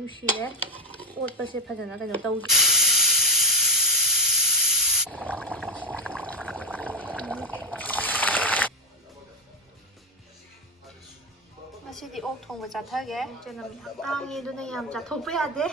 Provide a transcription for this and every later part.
ꯅꯨꯡꯁꯤꯔꯦ ꯑꯣꯠꯄꯁꯦ ꯐꯖꯅ ꯀꯩꯅꯣ ꯇꯧꯗꯦ. ꯉꯁꯤꯗꯤ ꯑꯣꯛ ꯊꯣꯡꯕ ꯆꯥꯊꯒꯦ. ꯆꯅꯝ ꯌꯥꯝ ꯇꯥꯡꯉꯦ ꯑꯗꯨꯅ ꯌꯥꯝ ꯆꯥꯊꯣꯛꯄ ꯌꯥꯗꯦ.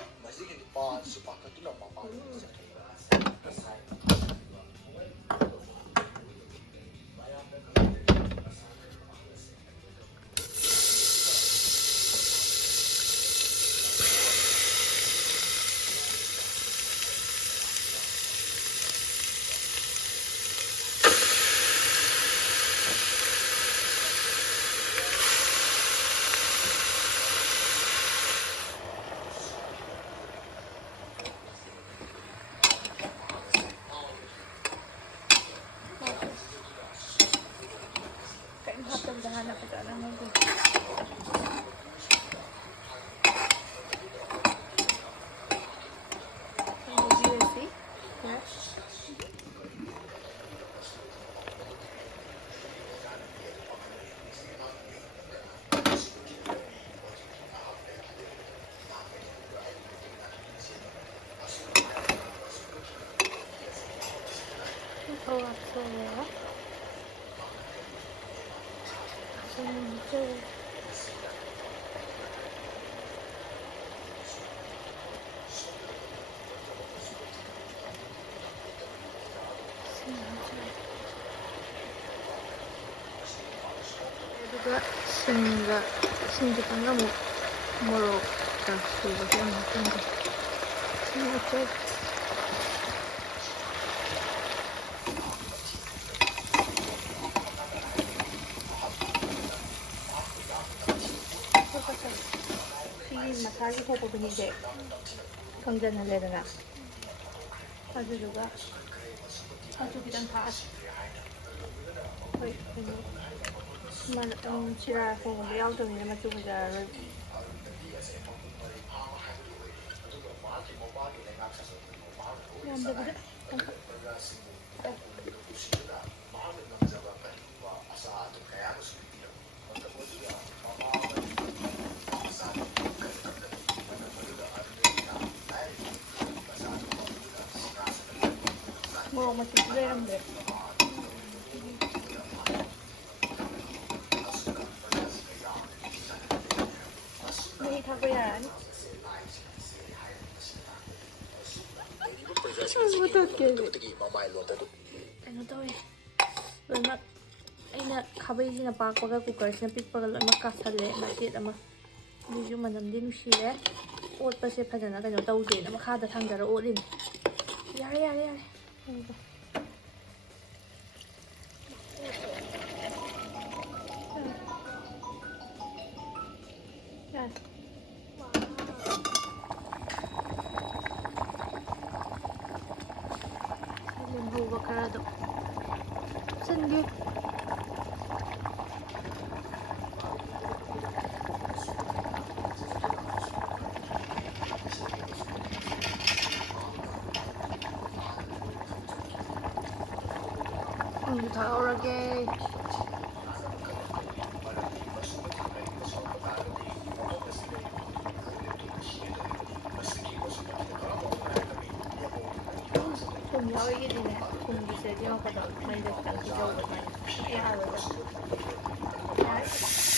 ꯀꯩꯝ ꯍꯥꯞꯇꯕꯗ ꯍꯥꯟꯅ ꯐꯖꯅ ꯉꯧꯒꯦ. ꯉꯧꯕꯤꯔꯁꯤ. ꯑꯗꯨꯒ ꯁꯤꯡ ꯈꯤꯇꯪ ꯑꯃꯨꯛ ꯃꯣꯔꯣꯛꯀ ꯁꯨꯕꯁꯦ ꯑꯃꯨꯛ ꯍꯥꯞꯆꯤꯟꯒꯦ. ꯁꯤꯒꯤ ꯃꯁꯥꯒꯤ ꯊꯣꯛꯄ ꯃꯍꯤꯁꯦ ꯀꯪꯁꯤꯟꯍꯜꯂꯦꯗꯅ, ꯑꯗꯨꯗꯨꯒ ꯃꯆꯨ ꯈꯤꯇꯪ ꯊꯥꯛꯑꯁꯤ. ꯍꯣꯏ ꯀꯩꯅꯣ ꯁꯤꯔꯥ ꯊꯣꯡꯕꯗ ꯌꯥꯎꯗꯕꯅꯤꯅ ꯃꯆꯨ ꯐꯖꯔꯔꯣꯏ. ꯌꯥꯝꯗꯕꯤꯗ ꯃꯣꯔꯣꯛ ꯃꯆꯨꯁꯨ ꯂꯩꯔꯝꯗ꯭ꯔꯦ. ꯃꯍꯤ ꯊꯥꯛꯄ ꯌꯥꯔꯅꯤ. ꯀꯩꯅꯣ ꯇꯧꯋꯦ ꯂꯣꯏꯅꯃꯛ. ꯑꯩꯅ ꯈꯥꯕꯩꯁꯤꯅ ꯄꯥꯛꯄꯒ ꯀꯨꯀꯔꯁꯤꯅ ꯄꯤꯛꯄꯒ ꯂꯣꯏꯅꯃꯛ ꯀꯥꯁꯜꯂꯦ ꯃꯆꯦꯠ ꯑꯃ. ꯑꯗꯨꯁꯨ ꯃꯅꯝꯗꯤ ꯅꯨꯡꯁꯤꯔꯦ. ꯑꯣꯠꯄꯁꯦ ꯐꯖꯅ ꯀꯩꯅꯣ ꯇꯧꯗꯦꯅ ꯃꯈꯥꯗ ꯊꯥꯡꯊꯔ ꯑꯣꯠꯂꯤꯅꯤ. ꯌꯥꯔꯦ. ꯌꯥꯔꯦ. ꯂꯦꯝꯍꯧꯕ ꯈꯔꯗꯣ ꯍꯥꯞꯆꯤꯟꯒꯦ. ꯊꯥꯛꯍꯧꯔꯒꯦ. ꯊꯨꯝ ꯌꯥꯎꯔꯤꯒꯤꯗꯤꯅꯦ, ꯊꯨꯝꯒꯤꯁꯦ ꯌꯥꯎꯒꯗꯕ. ꯃꯩꯗ ꯈꯤꯇꯪ ꯇꯤꯜꯍꯧꯕ ꯑꯗꯨꯃꯥꯏꯅ ꯌꯥꯔꯣꯏꯗꯕ. ꯌꯥꯔꯦ.